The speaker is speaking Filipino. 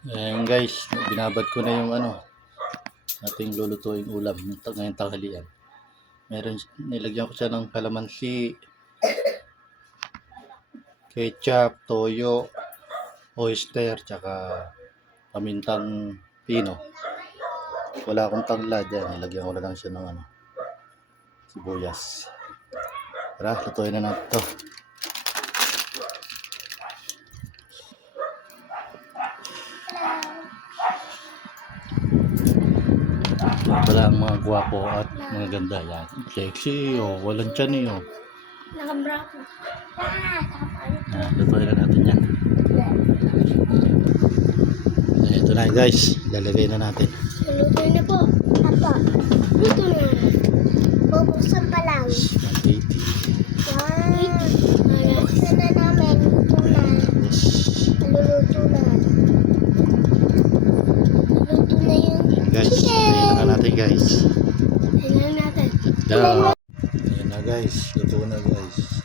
Ayan guys, binabad ko na yung ating lulutuing ulam ngayong tanghalian. Nilagyan ko siya ng kalamansi, ketchup, toyo, oyster, tsaka pamintang pino. Wala akong tanglad yan, nilagyan ko na lang siya ng sibuyas. Tara, lutuin na natin to. Wala ang mga gwapo at mga ganda yan. Sexy, walang tiyan eh. Nakabrako. Lutuin na natin yan. Ito na guys, lalagay na natin. Luto na po. Apa, luto na. Bubuksan pa lang. Spaghetti. Bubuksan na namin. Luto na. Maluluto na. Luto na yun. Guys, ito na natin guys. Tingnan natin. Ayan na guys, luto na guys.